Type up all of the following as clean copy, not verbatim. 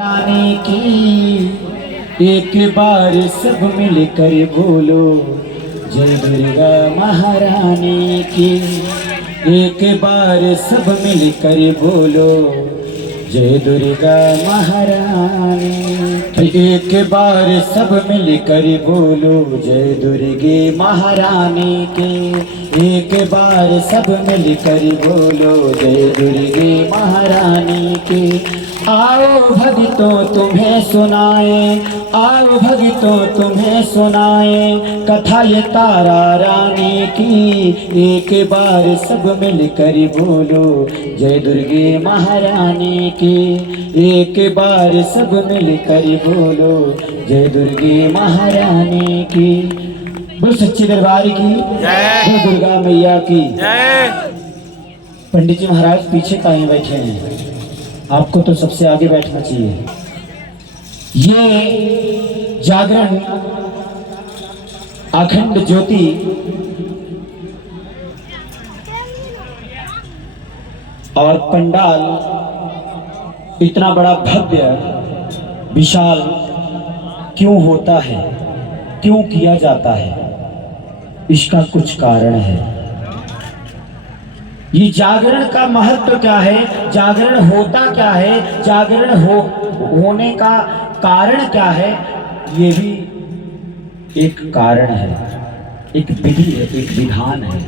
आने की एक बार सब मिलकर बोलो जय दुर्गा महारानी की। एक बार सब मिलकर बोलो जय दुर्गा महारानी की। एक बार सब मिलकर बोलो जय दुर्गे महारानी की। एक बार सब मिलकर बोलो जय दुर्गे महारानी की। आओ भक्तों तुम्हें सुनाए, आओ भक्तों तुम्हें सुनाए कथा ये तारा रानी की। एक बार सब मिलकर बोलो जय दुर्गे महारानी की। एक बार सब मिलकर बोलो जय दुर्गे महारानी की। बोल सच्ची दरबार की जय, दुर्गा मैया की जय। पंडित जी महाराज पीछे काहे बैठे हैं? आपको तो सबसे आगे बैठना चाहिए। ये जागरण अखंड ज्योति और पंडाल इतना बड़ा भव्य विशाल क्यों होता है, क्यों किया जाता है, इसका कुछ कारण है। ये जागरण का महत्व क्या है, जागरण होता क्या है, जागरण होने का कारण क्या है, ये भी एक कारण है, एक विधि है, एक विधान है।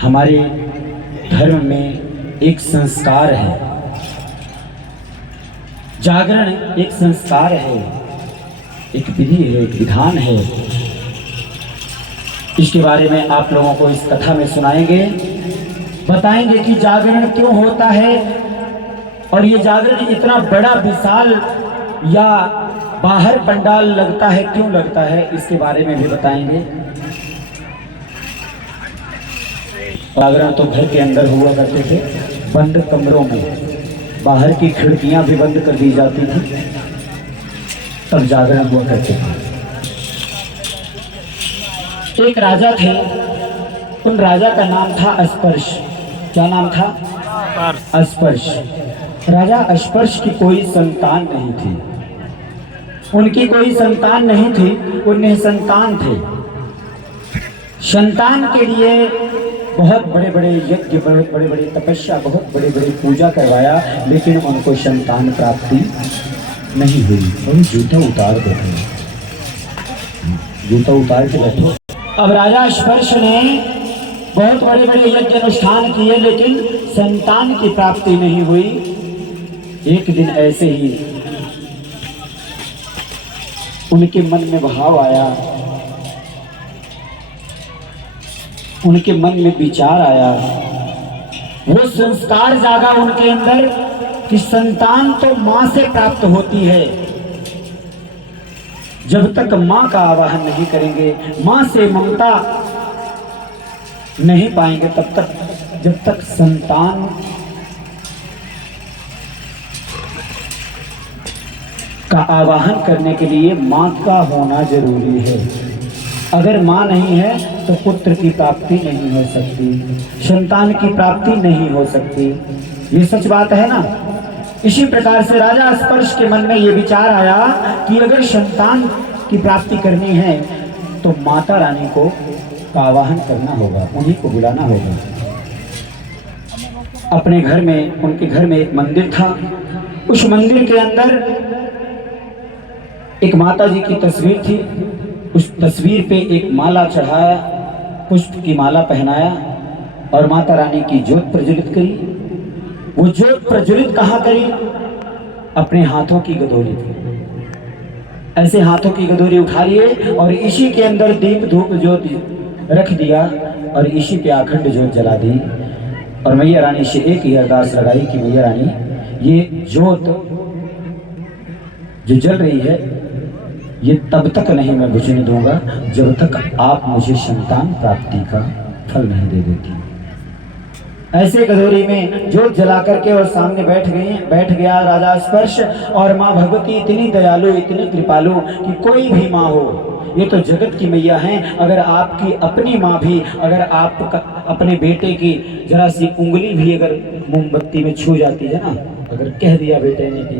हमारे धर्म में एक संस्कार है, जागरण एक संस्कार है, एक विधि है, एक विधान है। इसके बारे में आप लोगों को इस कथा में सुनाएंगे, बताएंगे कि जागरण क्यों होता है और ये जागरण इतना बड़ा विशाल या बाहर पंडाल लगता है क्यों लगता है, इसके बारे में भी बताएंगे। जागरण तो घर के अंदर हुआ करते थे, बंद कमरों में, बाहर की खिड़कियां भी बंद कर दी जाती थी, तब जागरण हुआ करते थे। एक राजा थे, उन राजा का नाम था अस्पर्श। क्या नाम था? अस्पर्श। राजा अस्पर्श की कोई संतान नहीं थी, उनकी कोई संतान नहीं थी, उन्हें संतान थे। संतान के लिए बहुत बड़े बड़े यज्ञ, बहुत बड़े बड़े तपस्या, बहुत बड़े बड़े पूजा करवाया, लेकिन उनको संतान प्राप्ति नहीं हुई। और जूता उतार दो, जूता उतार के बैठो। अब राजा स्पर्श ने बहुत बड़े बड़े यज्ञ अनुष्ठान किए, लेकिन संतान की प्राप्ति नहीं हुई। एक दिन ऐसे ही उनके मन में भाव आया, उनके मन में विचार आया, वो संस्कार जागा उनके अंदर कि संतान तो मां से प्राप्त होती है। जब तक मां का आवाहन नहीं करेंगे, मां से ममता नहीं पाएंगे, तब तक, जब तक संतान का आवाहन करने के लिए मां का होना जरूरी है। अगर मां नहीं है तो पुत्र की प्राप्ति नहीं हो सकती, संतान की प्राप्ति नहीं हो सकती। ये सच बात है ना। इसी प्रकार से राजा अस्पर्श के मन में ये विचार आया कि अगर संतान की प्राप्ति करनी है तो माता रानी को आवाहन करना होगा, उन्हीं को बुलाना होगा। अपने घर में, उनके घर में एक मंदिर था, उस मंदिर के अंदर एक माता जी की तस्वीर थी। उस तस्वीर पे एक माला चढ़ाया, पुष्प की माला पहनाया और माता रानी की ज्योत प्रज्वलित करी। वो ज्योत प्रज्वलित कहाँ करी? अपने हाथों की गदोरी थी, ऐसे हाथों की गदोरी उठा लिए और इसी के अंदर दीप धूप ज्योत रख दिया और इसी पे अखंड ज्योत जला दी। और मैया रानी से एक ही अरदास लगाई कि मैया रानी, ये ज्योत जो जल रही है ये तब तक नहीं मैं बुझने दूंगा जब तक आप मुझे संतान प्राप्ति का फल नहीं दे देती। ऐसे गदोरी में ज्योत जला करके और सामने बैठ गया राजा स्पर्श। और माँ भगवती इतनी दयालु, इतनी कृपालु कि कोई भी माँ हो, ये तो जगत की मैया हैं। अगर आपकी अपनी माँ भी, अगर आप अपने बेटे की जरा सी उंगली भी अगर मोमबत्ती में छू जाती है ना, अगर कह दिया बेटे ने कि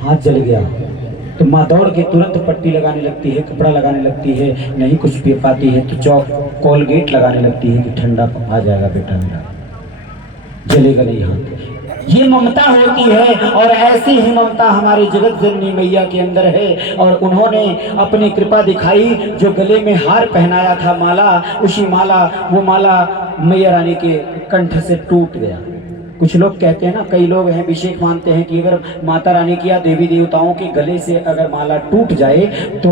हाथ जल गया, तो माँ दौड़ के तुरंत पट्टी लगाने लगती है, कपड़ा लगाने लगती है। नहीं कुछ पी पाती है तो चौक कोलगेट लगाने लगती है कि ठंडा आ जाएगा बेटा मेरा, जलेगा नहीं हाथ। ये ममता होती है, और ऐसी ही ममता हमारे जगत जननी मैया के अंदर है। और उन्होंने अपनी कृपा दिखाई, जो गले में हार पहनाया था माला, उसी माला, वो माला मैया रानी के कंठ से टूट गया। कुछ लोग कहते हैं ना, कई लोग हैं अभिषेक मानते हैं कि अगर माता रानी की या देवी देवताओं के गले से अगर माला टूट जाए तो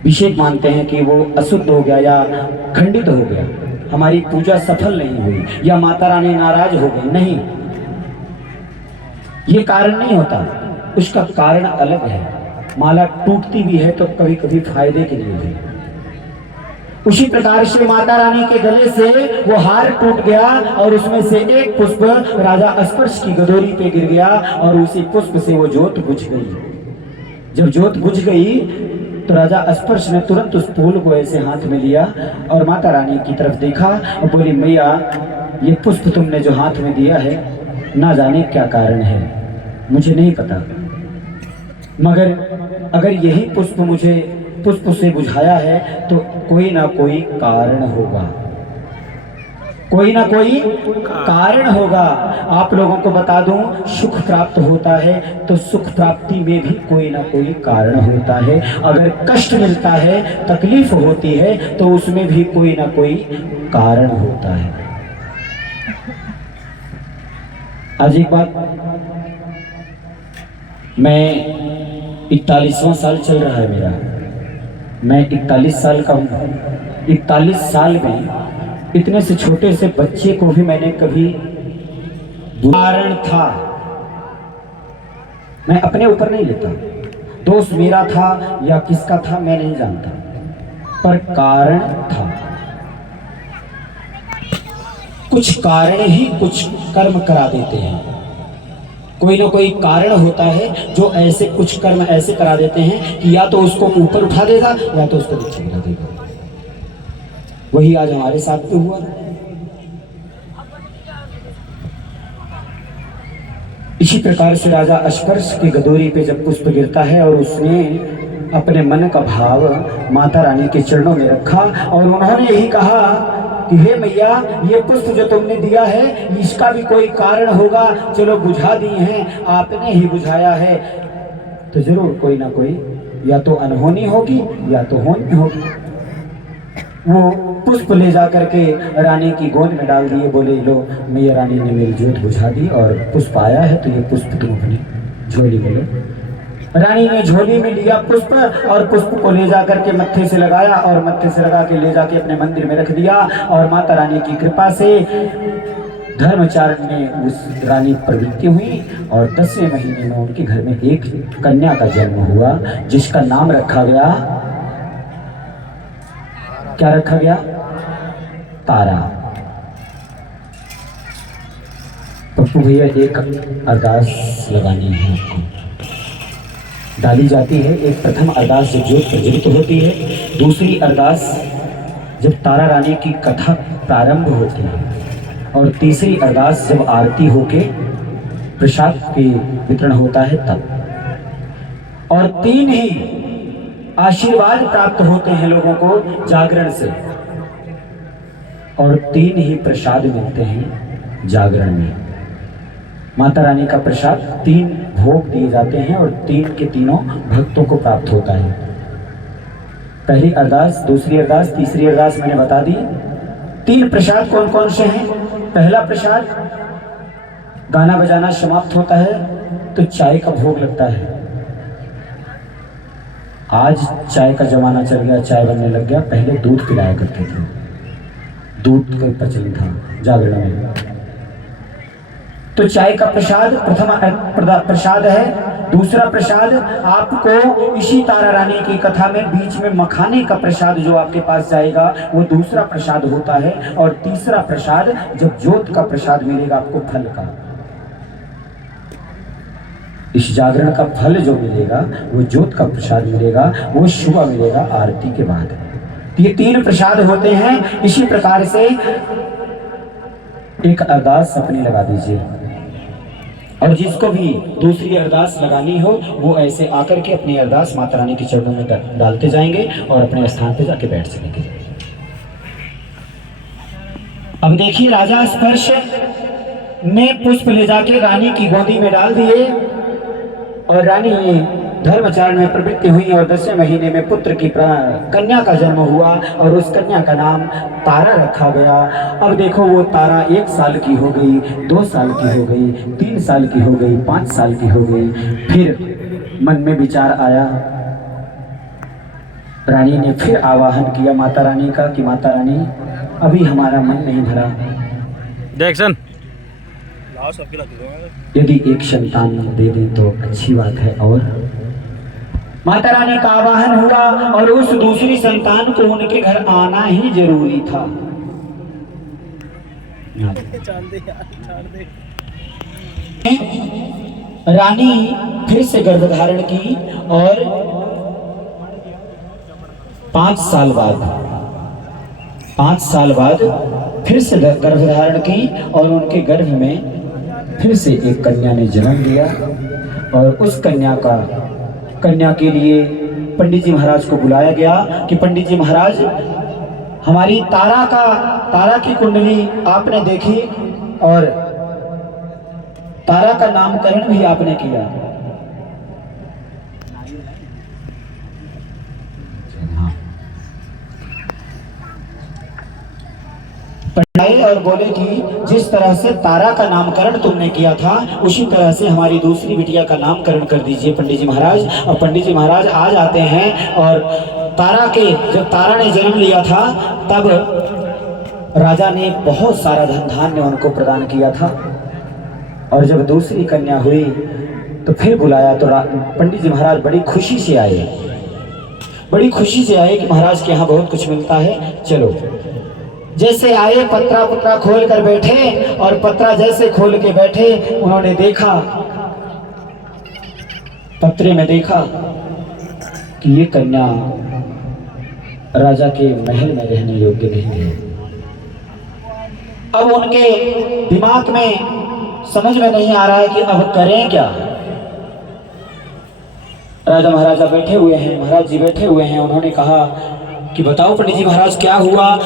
अभिषेक मानते हैं कि वो अशुद्ध हो गया या खंडित हो गया, हमारी पूजा सफल नहीं हुई या माता रानी नाराज हो गई। नहीं, ये कारण नहीं होता, उसका कारण अलग है। माला टूटती भी है तो कभी कभी फायदे के लिए भी। उसी प्रकार से माता रानी के गले से वो हार टूट गया और उसमें से एक पुष्प राजा अस्पर्श की गदोरी पे गिर गया और उसी पुष्प से वो ज्योत बुझ गई। जब ज्योत बुझ गई तो राजा अस्पर्श ने तुरंत उस फूल को ऐसे हाथ में लिया और माता रानी की तरफ देखा और बोली, मैया ये पुष्प तुमने जो हाथ में दिया है, ना जाने क्या कारण है, मुझे नहीं पता, मगर अगर यही पुष्प मुझे पुष्प से बुझाया है तो कोई ना कोई कारण होगा, कोई ना कोई कारण होगा। आप लोगों को बता दूं, सुख प्राप्त होता है तो सुख प्राप्ति में भी कोई ना कोई कारण होता है। अगर कष्ट मिलता है, तकलीफ होती है, तो उसमें भी कोई ना कोई कारण होता है। आज एक बात, मैं 41वां साल चल रहा है मेरा, मैं 41 साल का हूँ। 41 साल में इतने से छोटे से बच्चे को भी मैंने कभी कारण था, मैं अपने ऊपर नहीं लेता, दोष मेरा था या किसका था मैं नहीं जानता, पर कारण था। कुछ कारण ही कुछ कर्म करा देते हैं, कोई ना कोई कारण होता है जो ऐसे कुछ कर्म ऐसे करा देते हैं कि या तो उसको ऊपर उठा देगा या तो उसको नीचे गिरा देगा। वही आज हमारे साथ तो हुआ। इसी प्रकार से राजा अस्पर्श की गदोरी पे जब पुष्प गिरता है और उसने अपने मन का भाव माता रानी के चरणों में रखा और उन्होंने यही कहा कि हे मैया, ये पुष्प जो तुमने दिया है इसका भी कोई कारण होगा, चलो बुझा दिए हैं, आपने ही बुझाया है, तो जरूर कोई ना कोई या तो अनहोनी होगी या तो होनी होगी। वो पुष्प ले जा करके रानी की गोद में डाल दिए, बोले लो मैया रानी ने मेरी ज्योत बुझा दी और पुष्प आया है, तो ये पुष्प तुम अपनी झोली में लो। रानी ने झोली में लिया पुष्प और पुष्प को ले जा करके मत्थे से लगाया और मत्थे से लगा के ले जाके अपने मंदिर में रख दिया। और माता रानी की कृपा से धर्मचारण में उस रानी प्रवृत्ति हुई और 10वें महीने में उनके घर में एक कन्या का जन्म हुआ, जिसका नाम रखा गया, क्या रखा गया? तारा। पप्पू भैया, एक अरदास लगानी है आपको, डाली जाती है। एक प्रथम अरदास जब ज्योत प्रज्वलित होती है, दूसरी अरदास जब तारा रानी की कथा प्रारंभ होती है, और तीसरी अरदास जब आरती होके प्रसाद के वितरण होता है तब। और 3 ही आशीर्वाद प्राप्त होते हैं लोगों को जागरण से, और 3 ही प्रसाद मिलते हैं जागरण में। माता रानी का प्रसाद 3 भोग दिए जाते हैं और 3 के तीनों भक्तों को प्राप्त होता है। पहली अरदास, दूसरी अरदास, तीसरी अरदास मैंने बता दी। 3 प्रसाद कौन कौन से हैं? पहला प्रसाद, गाना बजाना समाप्त होता है तो चाय का भोग लगता है। आज चाय का जमाना चल गया, चाय बनने लग गया, पहले दूध पिलाया करते थे, दूध का प्रचलन था जागरण में। तो चाय का प्रसाद प्रथम प्रसाद है। दूसरा प्रसाद आपको इसी तारा रानी की कथा में बीच में मखाने का प्रसाद जो आपके पास जाएगा वो दूसरा प्रसाद होता है। और तीसरा प्रसाद जब ज्योत का प्रसाद मिलेगा आपको फल का, इस जागरण का फल जो मिलेगा वो ज्योत का प्रसाद मिलेगा, वो सुबह मिलेगा आरती के बाद। ये 3 प्रसाद होते हैं। इसी प्रकार से एक अरदास अपनी लगा दीजिए। और जिसको भी दूसरी अरदास लगानी हो वो ऐसे आकर के अपनी अरदास माता रानी के चरणों में डालते जाएंगे और अपने स्थान पे जाके बैठ सकेंगे। अब देखिए राजा स्पर्श ने पुष्प ले जाके रानी की गोदी में डाल दिए और रानी धर्मचारण में प्रवृत्ति हुई और 10वें महीने में पुत्र की कन्या का जन्म हुआ और उस कन्या का नाम तारा रखा गया। अब देखो वो तारा 1 साल की हो गई, 2 साल की हो गई, 3 साल की हो गई, 5 साल की हो गई। फिर मन में विचार आया, रानी ने फिर आवाहन किया माता रानी का कि माता रानी अभी हमारा मन नहीं भरा, यदि एक संतान दे दें तो अच्छी बात है। और माता रानी का आवाहन हुआ और उस दूसरी संतान को उनके घर आना ही जरूरी था। रानी फिर से गर्भधारण की और 5 साल बाद फिर से गर्भधारण की और उनके गर्भ में फिर से एक कन्या ने जन्म लिया। और उस कन्या के लिए पंडित जी महाराज को बुलाया गया कि पंडित जी महाराज हमारी तारा की कुंडली आपने देखी और तारा का नामकरण भी आपने किया। और बोले कि जिस तरह से तारा का नामकरण तुमने किया था उसी तरह से हमारी दूसरी बिटिया का नामकरण कर दीजिए पंडित जी महाराज। और पंडित जी महाराज आ जाते हैं और जब तारा ने जन्म लिया था तब राजा ने बहुत सारा धन धान्य उनको प्रदान किया था। और जब दूसरी कन्या हुई तो फिर बुलाया तो पंडित जी महाराज बड़ी खुशी से आए कि महाराज के यहाँ बहुत कुछ मिलता है, चलो। जैसे आए पत्रा खोल कर बैठे और पत्रा जैसे खोल के बैठे उन्होंने देखा, पत्रे में देखा कि ये कन्या राजा के महल में रहने योग्य नहीं है। अब उनके दिमाग में समझ में नहीं आ रहा है कि अब करें क्या। राजा महाराजा बैठे हुए हैं, महाराज जी बैठे हुए हैं। उन्होंने कहा कि बताओ पंडित जी महाराज क्या हुआ।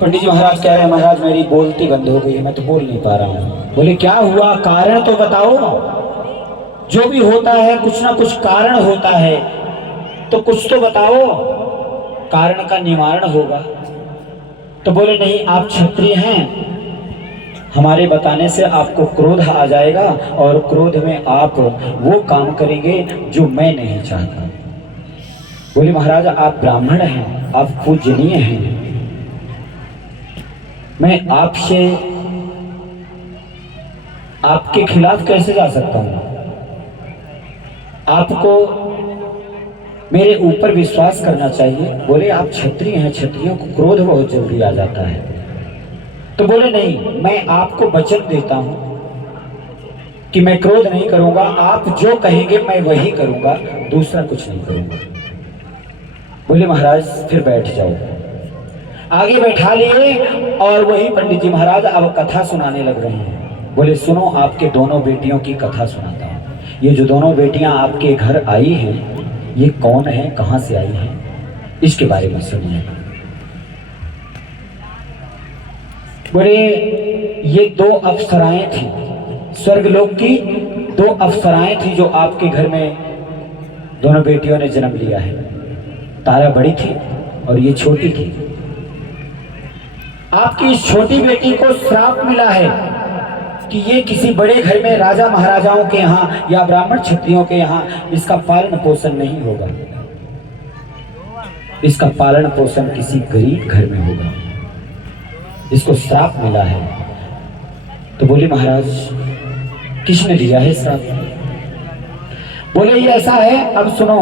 पंडित जी महाराज कह रहे हैं महाराज मेरी बोलती बंद हो गई है, मैं तो बोल नहीं पा रहा हूँ। बोले क्या हुआ, कारण तो बताओ। जो भी होता है कुछ ना कुछ कारण होता है, तो कुछ तो बताओ, कारण का निवारण होगा। तो बोले नहीं आप क्षत्रिय हैं, हमारे बताने से आपको क्रोध आ जाएगा और क्रोध में आप वो काम करेंगे जो मैं नहीं चाहता। बोले महाराज आप ब्राह्मण हैं, आप पूजनीय हैं, मैं आपसे आपके खिलाफ कैसे जा सकता हूं। आपको मेरे ऊपर विश्वास करना चाहिए। बोले आप क्षत्रिय हैं, क्षत्रियों को क्रोध बहुत जल्दी आ जाता है। तो बोले नहीं मैं आपको वचन देता हूं कि मैं क्रोध नहीं करूंगा, आप जो कहेंगे मैं वही करूंगा, दूसरा कुछ नहीं करूंगा। बोले महाराज फिर बैठ जाओ। आगे बैठा लिए और वही पंडित जी महाराज अब कथा सुनाने लग रहे हैं। बोले सुनो आपके दोनों बेटियों की कथा सुनाता हूँ। ये जो दोनों बेटियां आपके घर आई हैं ये कौन है, कहां से आई हैं, इसके बारे में सुनिए। बोले ये 2 अप्सराएं थी, स्वर्गलोक की 2 अप्सराएं थी जो आपके घर में दोनों बेटियों ने जन्म लिया है। तारा बड़ी थी और ये छोटी थी। आपकी इस छोटी बेटी को श्राप मिला है कि ये किसी बड़े घर में राजा महाराजाओं के यहाँ या ब्राह्मण क्षत्रियों के यहाँ इसका पालन पोषण नहीं होगा, इसका पालन पोषण किसी गरीब घर में होगा, इसको श्राप मिला है। तो बोले महाराज किसने दिया है श्राप। बोले ये ऐसा है, अब सुनो,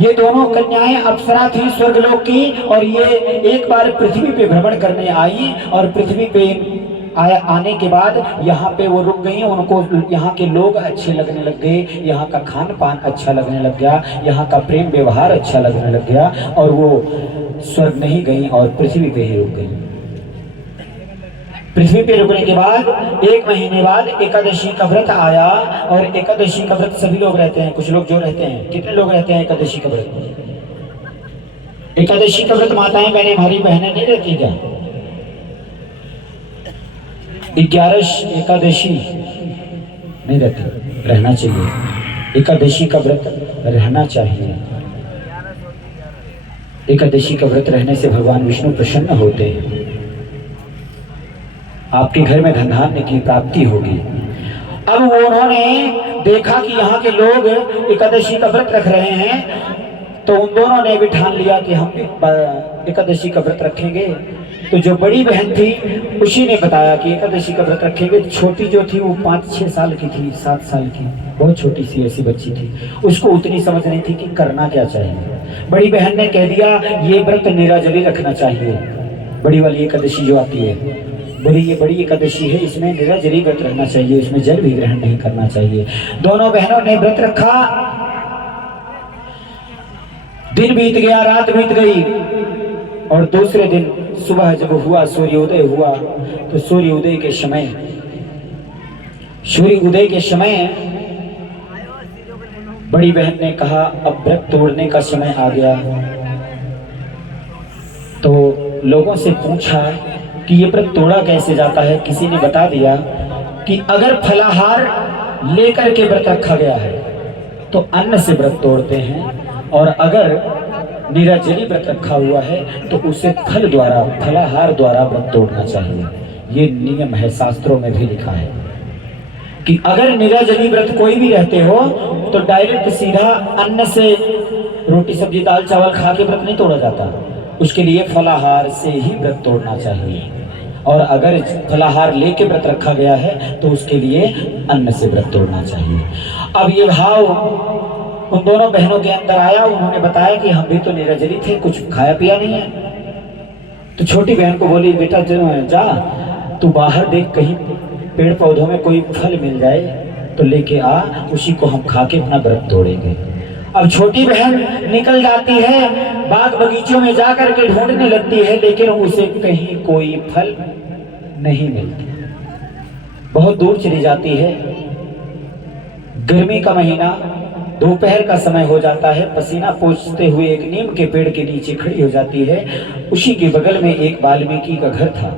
ये दोनों कन्याएं अप्सरा थी स्वर्गलोक की और ये एक बार पृथ्वी पे भ्रमण करने आई और पृथ्वी पे आने के बाद यहाँ पे वो रुक गई। उनको यहाँ के लोग अच्छे लगने लग गए, यहाँ का खान पान अच्छा लगने लग गया, यहाँ का प्रेम व्यवहार अच्छा लगने लग गया और वो स्वर्ग नहीं गई और पृथ्वी पे ही रुक गई। पृथ्वी पे रुकने के बाद 1 महीने बाद एकादशी का व्रत आया। और एकादशी का व्रत सभी लोग रहते हैं, कुछ लोग जो रहते हैं, कितने लोग रहते हैं एकादशी का व्रत? एकादशी का व्रत माताएं बहनें हमारी बहनें नहीं रहती क्या? 11 एकादशी नहीं रहती, रहना चाहिए। एकादशी का व्रत रहना चाहिए। एकादशी का व्रत रहने से भगवान विष्णु प्रसन्न होते हैं, आपके घर में धन धान्य की प्राप्ति होगी। अब वो उन्होंने देखा कि यहाँ के लोग एकादशी का व्रत रख रहे हैं, तो उन दोनों ने भी ठान लिया कि हम भी एकादशी का व्रत रखेंगे। तो जो बड़ी बहन थी उसी ने बताया कि एकादशी का व्रत रखेंगे। छोटी जो थी वो 5-6 साल की थी, 7 साल की, बहुत छोटी सी ऐसी बच्ची थी, उसको उतनी समझ नहीं थी कि करना क्या चाहिए। बड़ी बहन ने कह दिया ये व्रत निराजली रखना चाहिए। बड़ी वाली एकादशी जो आती है, ये बड़ी एकादशी है, इसमें निराजली व्रत रखना चाहिए, इसमें जल भी ग्रहण नहीं करना चाहिए। दोनों बहनों ने व्रत रखा। दिन बीत गया, रात बीत गई, और दूसरे दिन सुबह जब हुआ, सूर्योदय हुआ, तो सूर्योदय के समय बड़ी बहन ने कहा अब व्रत तोड़ने का समय आ गया। तो लोगों से पूछा कि ये व्रत तोड़ा कैसे जाता है। किसी ने बता दिया कि अगर फलाहार लेकर के व्रत रखा गया है तो अन्न से व्रत तोड़ते हैं, और अगर निराजली व्रत रखा हुआ है तो उसे फलाहार द्वारा व्रत तोड़ना चाहिए। ये नियम है, शास्त्रों में भी लिखा है कि अगर निराजली व्रत कोई भी रहते हो तो डायरेक्ट सीधा अन्न से रोटी सब्जी दाल चावल खा के व्रत नहीं तोड़ा जाता, उसके लिए फलाहार से ही व्रत तोड़ना चाहिए। और अगर फलाहार लेके व्रत रखा गया है तो उसके लिए अन्न से व्रत तोड़ना चाहिए। अब ये भाव उन दोनों बहनों के अंदर आया। उन्होंने बताया कि हम भी तो निराजली थे, कुछ खाया पिया नहीं है। तो छोटी बहन को बोली बेटा जा तू बाहर देख, कहीं पेड़ पौधों में कोई फल मिल जाए तो लेके आ, उसी को हम खा के अपना व्रत तोड़ेंगे। अब छोटी बहन निकल जाती है, बाग बगीचों में जा कर के ढूंढने लगती है, लेकिन उसे कहीं कोई फल नहीं मिलता। बहुत दूर चली जाती है। गर्मी का महीना, दोपहर का समय हो जाता है, पसीना पोंछते हुए एक नीम के पेड़ के नीचे खड़ी हो जाती है। उसी के बगल में एक वाल्मीकि का घर था,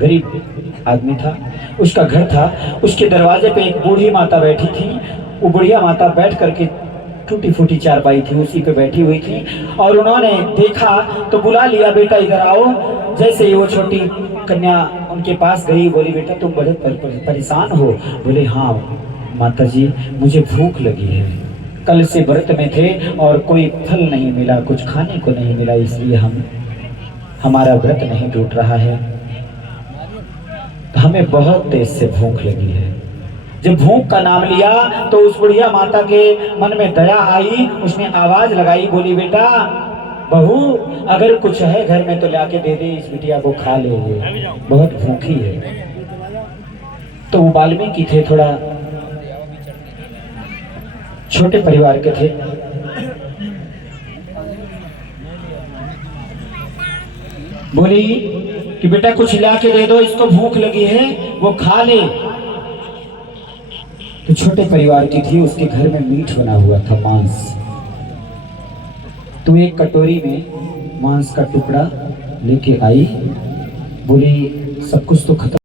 गरीब आदमी था, उसका घर था। उसके दरवाजे पे एक बूढ़ी माता बैठी थी। वो बुढ़िया माता बैठ करके टूटी फूटी चारपाई थी, उसी पे बैठी हुई थी। और उन्होंने देखा तो बुला लिया, बेटा इधर आओ। जैसे ही वो छोटी कन्या उनके पास गई, बोली बेटा तुम बड़े परेशान हो? बोले हाँ माता जी, मुझे भूख लगी है, कल से व्रत में थे और कोई फल नहीं मिला, कुछ खाने को नहीं मिला, इसलिए हमारा व्रत नहीं टूट रहा है। हमें बहुत तेज से भूख लगी है। जब भूख का नाम लिया तो उस बुढ़िया माता के मन में दया आई। उसने आवाज लगाई, बोली बेटा बहू अगर कुछ है घर में तो लाके दे दे, इस बिटिया को खा ले, बहुत भूखी है। तो वो वाल्मीकि थे, थोड़ा छोटे परिवार के थे। बोली कि बेटा कुछ ला के दे दो, इसको भूख लगी है, वो खा ले। तो छोटे परिवार की थी, उसके घर में मीट बना हुआ था, मांस। तो एक कटोरी में मांस का टुकड़ा लेके आई, बोली सब कुछ तो खत्म